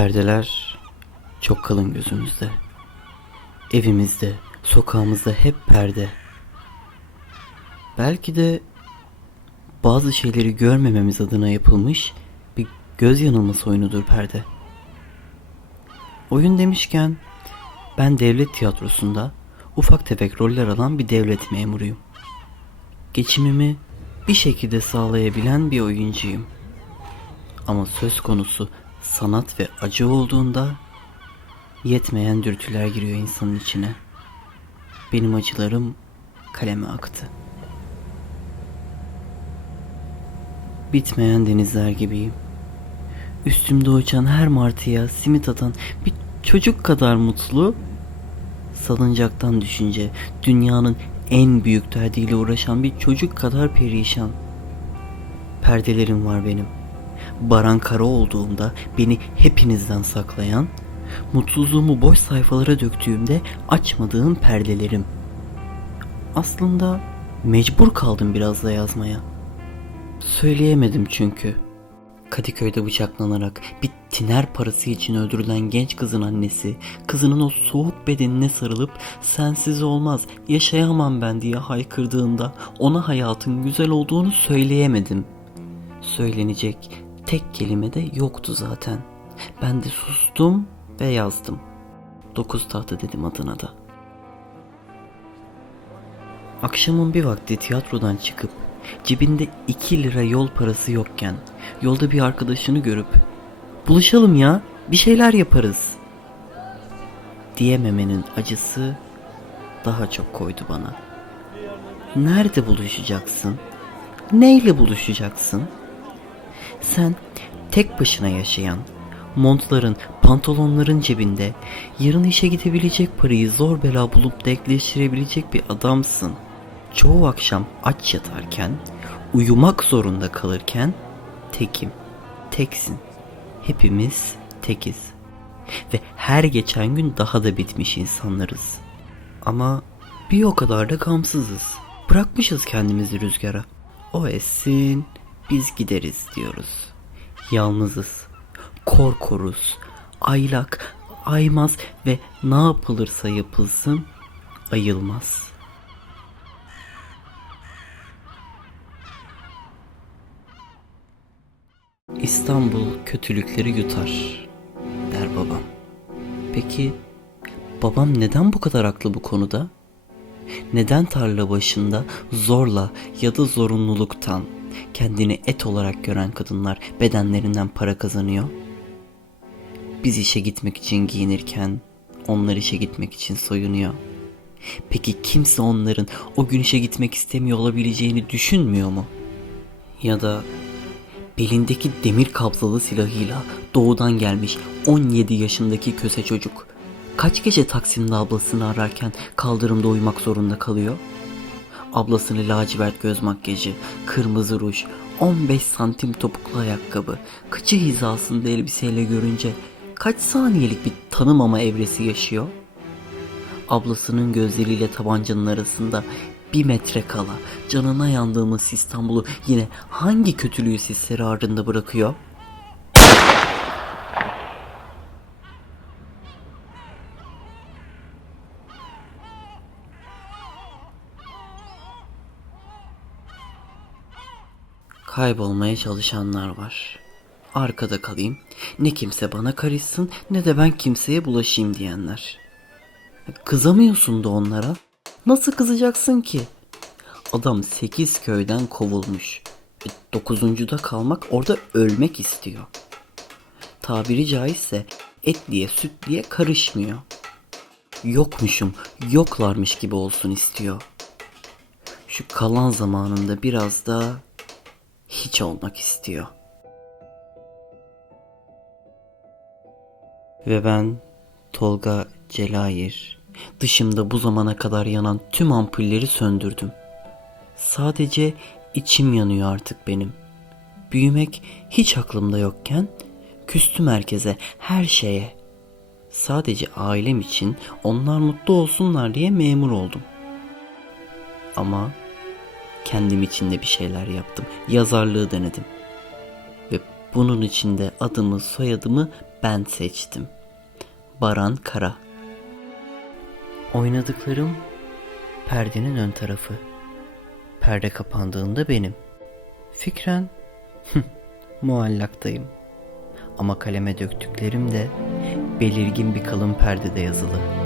Perdeler çok kalın gözümüzde. Evimizde, sokağımızda hep perde. Belki de bazı şeyleri görmememiz adına yapılmış bir göz yanılması oyunudur perde. Oyun demişken ben devlet tiyatrosunda ufak tefek roller alan bir devlet memuruyum. Geçimimi bir şekilde sağlayabilen bir oyuncuyum. Ama söz konusu sanat ve acı olduğunda yetmeyen dürtüler giriyor insanın içine. Benim acılarım kaleme aktı. Bitmeyen denizler gibiyim. Üstümde uçan her martıya simit atan bir çocuk kadar mutlu, salıncaktan düşünce dünyanın en büyük derdiyle uğraşan bir çocuk kadar perişan. Perdelerim var benim. Baran Kara olduğumda beni hepinizden saklayan, mutsuzluğumu boş sayfalara döktüğümde açmadığım perdelerim. Aslında mecbur kaldım biraz da yazmaya. Söyleyemedim çünkü. Kadıköy'de bıçaklanarak bir tiner parası için öldürülen genç kızın annesi, kızının o soğuk bedenine sarılıp sensiz olmaz, yaşayamam ben diye haykırdığında ona hayatın güzel olduğunu söyleyemedim. Söylenecek tek kelime de yoktu zaten. Ben de sustum ve yazdım. Dokuz tahta dedim adına da. Akşamın bir vakti tiyatrodan çıkıp cebinde 2 lira yol parası yokken yolda bir arkadaşını görüp buluşalım ya bir şeyler yaparız diyememenin acısı daha çok koydu bana. Nerede buluşacaksın? Neyle buluşacaksın? Sen tek başına yaşayan, montların, pantolonların cebinde, yarın işe gidebilecek parayı zor bela bulup denkleştirebilecek bir adamsın. Çoğu akşam aç yatarken, uyumak zorunda kalırken tekim, teksin. Hepimiz tekiz. Ve her geçen gün daha da bitmiş insanlarız. Ama bir o kadar da gamsızız. Bırakmışız kendimizi rüzgara. O essin, biz gideriz diyoruz. Yalnızız. Korkoruz. Aylak, aymaz ve ne yapılırsa yapılsın ayılmaz. İstanbul kötülükleri yutar der babam. Peki babam neden bu kadar haklı bu konuda? Neden tarla başında zorla ya da zorunluluktan kendini et olarak gören kadınlar bedenlerinden para kazanıyor? Biz işe gitmek için giyinirken onlar işe gitmek için soyunuyor. Peki kimse onların o gün işe gitmek istemiyor olabileceğini düşünmüyor mu? Ya da belindeki demir kabzalı silahıyla doğudan gelmiş 17 yaşındaki köse çocuk kaç gece Taksim'de ablasını ararken kaldırımda uyumak zorunda kalıyor? Ablasını lacivert göz makyajı, kırmızı ruj, 15 santim topuklu ayakkabı, kıçı hizasında elbiseyle görünce kaç saniyelik bir tanımama evresi yaşıyor? Ablasının gözleriyle tabancanın arasında bir metre kala canına yandığımız İstanbul'u yine hangi kötülüğü sisleri ardında bırakıyor? Kaybolmaya çalışanlar var. Arkada kalayım, ne kimse bana karışsın ne de ben kimseye bulaşayım diyenler. Kızamıyorsun da onlara. Nasıl kızacaksın ki? Adam sekiz köyden kovulmuş. E, Dokuzuncuda kalmak orada ölmek istiyor. Tabiri caizse etliye sütliye karışmıyor. Yokmuşum, yoklarmış gibi olsun istiyor. Şu kalan zamanında biraz da hiç olmak istiyor. Ve ben Tolga Celayir dışımda bu zamana kadar yanan tüm ampulleri söndürdüm. Sadece içim yanıyor artık benim. Büyümek hiç aklımda yokken küstüm herkese, her şeye. Sadece ailem için onlar mutlu olsunlar diye memur oldum. Ama kendim için de bir şeyler yaptım. Yazarlığı denedim. Ve Bunun içinde adımı soyadımı ben seçtim. Baran Kara. Oynadıklarım perdenin ön tarafı. Perde kapandığında benim. Fikren muallaktayım. Ama kaleme döktüklerim de belirgin bir kalın perdede yazılı.